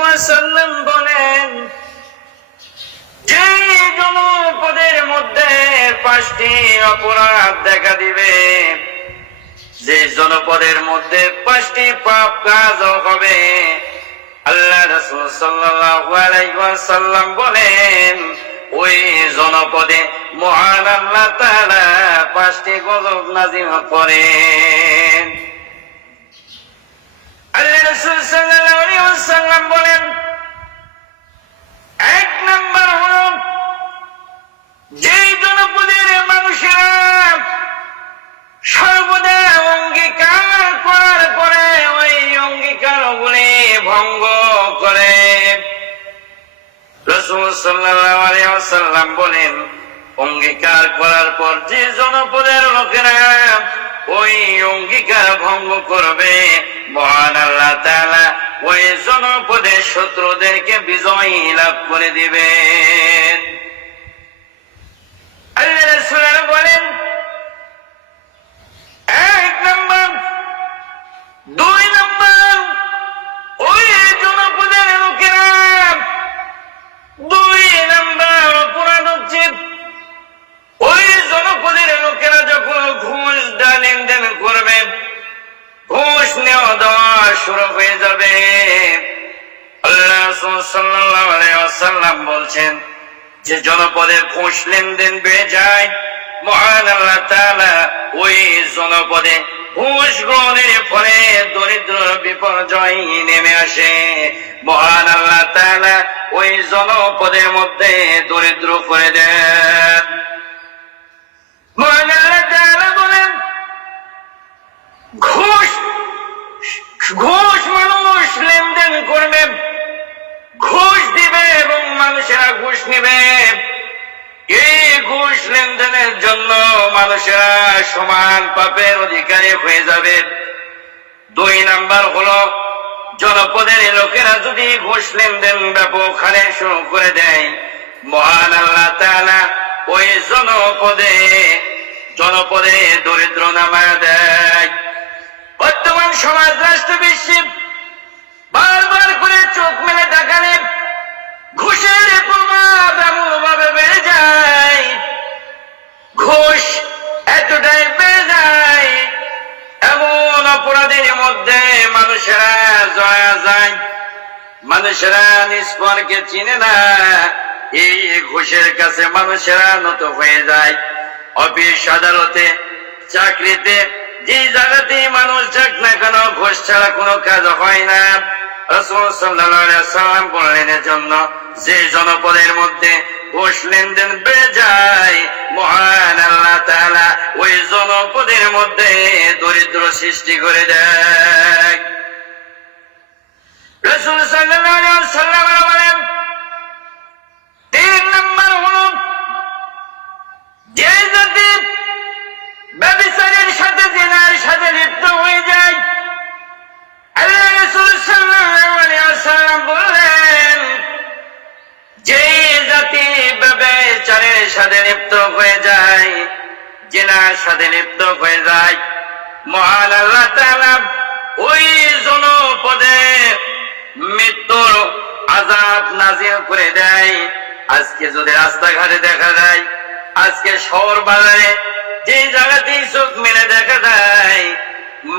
ওয়াসাল্লাম বলেন, যে জনপদের মধ্যে 5টি অপরাধ দেখা দিবে, যে জনপদের মধ্যে 5টি পাপ কাজ হবে, আল্লাহ রাসূল সাল্লাল্লাহু আলাইহি ওয়াসাল্লাম বলেন, ওই জনপদে মহান আল্লাহ তাআলা 5টি গজব নাযিল করেন। আল্লাহ রাসূল সাল্লাল্লাহু আলাইহি ওয়াসাল্লাম বলেন, 1 নাম্বার হলো, যেই জনপদের মানুষেরা সর্বদা অঙ্গীকার করার পরে ওই অঙ্গীকারগুলি ভঙ্গ করে। রাসূল সাল্লাল্লাহু আলাইহি ওয়াসাল্লাম বলেন, অঙ্গীকার করার পর যে জনপদের লোকেরা ওই অঙ্গীকার ভঙ্গ করবে, মহান আল্লাহ তাআলা ওই জনপদের শত্রুদেরকে বিজয় লাভ করে দিবেন। আল্লাহ রাসূল বলেন, 1 নাম্বার। 2 নাম্বার, ওই জনপদের লোকেরা 2 নাম্বার অপরাধ হচ্ছে, ওই জনপদের লোকেরা যখন ঘুষ লেনদেন করবে, ঘুষ নেওয়া দেওয়া শুরু হয়ে যাবে। আল্লাহ রাসূল সাল্লাল্লাহু আলাইহি ওয়াসাল্লাম বলছেন, যে জনপদের ঘুষ লেনদেন বেড়ে যায়, মহান আল্লাহ তাআলা ওই জনপদে ঘুষ গ্রহণের ফলে দরিদ্র বিপর্যয় নেমে আসে। মহান আল্লাহ তাআলা ওই জনপদের মধ্যে দরিদ্র করে দেন। মহান আল্লাহ তাআলা বলেন, ঘুষ মানুষ লেনদেন করবে, ঘুষ দিবে এবং মানুষেরা ঘুষ নিবে। এই ঘুষ লেনদেনের জন্য মানুষেরা সমান পাপের অধিকারী হয়ে যাবে। 2 নাম্বার হলো, জনপদের লোকেরা যদি ঘুষ লেনদেন ব্যাপক হারে শুরু করে দেয়, মহান আল্লাহ তাআলা ওই জনপদে দরিদ্র নামায়া দেয়। বর্তমান সমাজ রাষ্ট্র বিশ্বে বারবার করে চোখ মেলে দেখালে ঘুষের প্রভাব এমনভাবে বেড়ে যায়, ঘুষ এতটাই বেড়ে যায়, এমন অপরাধের মধ্যে মানুষেরা জড়ায়া যায়, মানুষেরা নিষ্পণকে চিনে না। এই ঘুষের কাছে মানুষেরা নত হয়ে যায়। অফিস আদালতে, চাকরিতে, যে জায়গাতে মানুষ যাক না কেন, ঘুষ ছাড়া কোনো কাজ হয় না। রাসূল সাল্লাল্লাহু আলাইহি ওয়াসাল্লাম বললেন, এজন্য যে জনপদের মধ্যে ঘুষ লেনদেন বেড়ে যায়, মহান আল্লাহ তাআলা ওই জনপদের মধ্যে দরিদ্র সৃষ্টি করে দেয়। রাসূল সাল্লাল্লাহু আলাইহি ওয়াসাল্লাম বলেন, 3 নাম্বার হলো, যে জাতি ব্যভিচারের সাথে জিনার সাথে লিপ্ত হয়ে যায়, আল্লাহ রাসূল সাল্লাল্লাহু আলাইহি ওয়াসাল্লাম বললেন, যে জাতি ব্যভিচারের সাথে লিপ্ত হয়ে যায়, জিনার সাথে লিপ্ত হয়ে যায়, মহান আল্লাহ তাআলা ওই জনপদে মৃত্যুর আযাব নাযিল করে দেয়। আজকে যদি রাস্তাঘাটে দেখা যায়, আজকে শহর বাজারে যে জায়গাতেই চোখ মেলে দেখা যায়,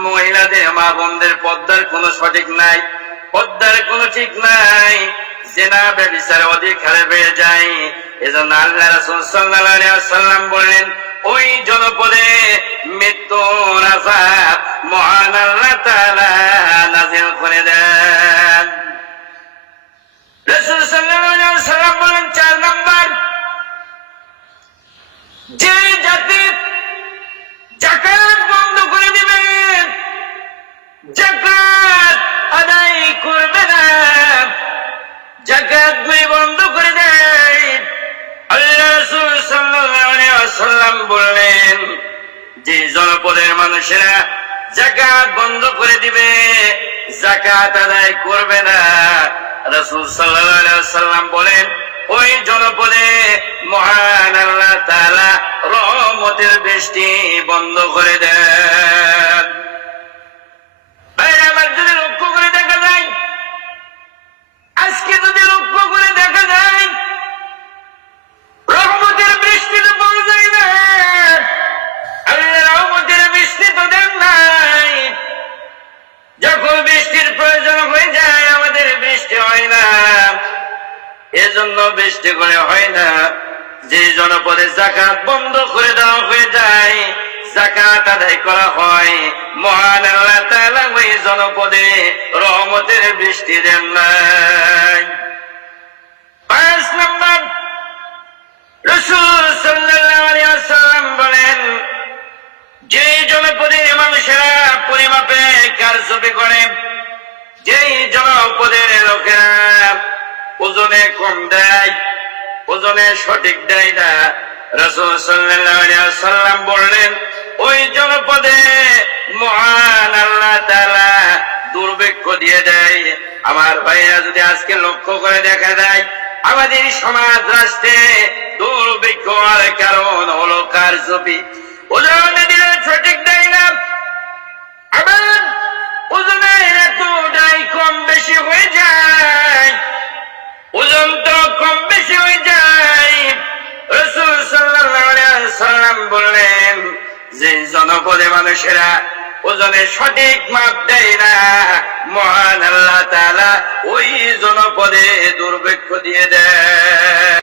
মহিলাদের, মা বোনদের পর্দার কোনো সঠিক নাই, পর্দার কোনো ঠিক নাই, জিনা ব্যভিচার অধিক হারে বেড়ে যায়। এজন্য আল্লাহ রাসূল সাল্লাল্লাহু আলাইহি ওয়াসাল্লাম বললেন, ওই জনপদে মৃত্যুর আযাব মহান আল্লাহ তাআলা নাযিল করে দেন। রাসূল সাল্লাল্লাহু আলাইহি ওয়াসাল্লাম বলেন, 4 নাম্বার, যে জাতি যাকাত বন্ধ করে দিবে, যাকাত আদায় করবে না, যাকাত বন্ধ করে দেয়, আল্লাহ রাসূল সাল্লাল্লাহু আলাইহি ওয়াসাল্লাম বললেন, যে জনপদের মানুষেরা যাকাত বন্ধ করে দিবে, যাকাত আদায় করবে না, রাসূল সাল্লাল্লাহু আলাইহি ওয়াসাল্লাম বলেন, ওই জনপদে মহান আল্লাহ তাআলা রহমতের বৃষ্টি বন্ধ করে দেন। ভাইরা আমার, যদি লক্ষ্য করে দেখা যায়, আজকে যদি লক্ষ্য করে দেখা যায় রহমতের বৃষ্টি তো পাওয়া যায় না, আল্লাহ রহমতের বৃষ্টি তো দেন নাই। যখন বৃষ্টির প্রয়োজন হয়ে যায় আমাদের বৃষ্টি হয় না। এজন্য বৃষ্টি করে হয় না যে জনপদে যাকাত বন্ধ করে দেওয়া হয়ে যায়, যাকাত আদায় করা হয়, মহান আল্লাহ তাআলা ওই জনপদে রহমতের বৃষ্টি দেন নাই। 5 নম্বর, রাসূল সাল্লাল্লাহু আলাইহি ওয়াসাল্লাম বলেন, যে জনপদের মানুষেরা পরিমাপে কারচুপি করে, যেই জনপদের লোকেরা ওজনে কম দেয়, ওজনে সঠিক দেয় না, রাসূল সাল্লাল্লাহু আলাইহি ওয়াসাল্লাম বললেন ওই জনপদে মহান আল্লাহ তাআলা দুর্ভিক্ষ দিয়ে দেয়। আমার ভাইরা যদি আজকে লক্ষ্য করে দেখা যায় আমাদের সমাজ রাষ্ট্রে দুর্ভিক্ষ হওয়ার কারণ হলো কারচুপি। ওজন দিলে সঠিক দেয় না, আবার ওজনের এতটাই কম বেশি হয়ে যায়, ওজন তো কম বেশি হয়ে যায়। রাসূল সাল্লাল্লাহু আলাইহি ওয়াসাল্লাম বললেন যে জনপদে মানুষেরা ওজনে সঠিক মাপ দেয় না, মহান আল্লাহ তাআলা ওই জনপদে দুর্ভিক্ষ দিয়ে দেয়।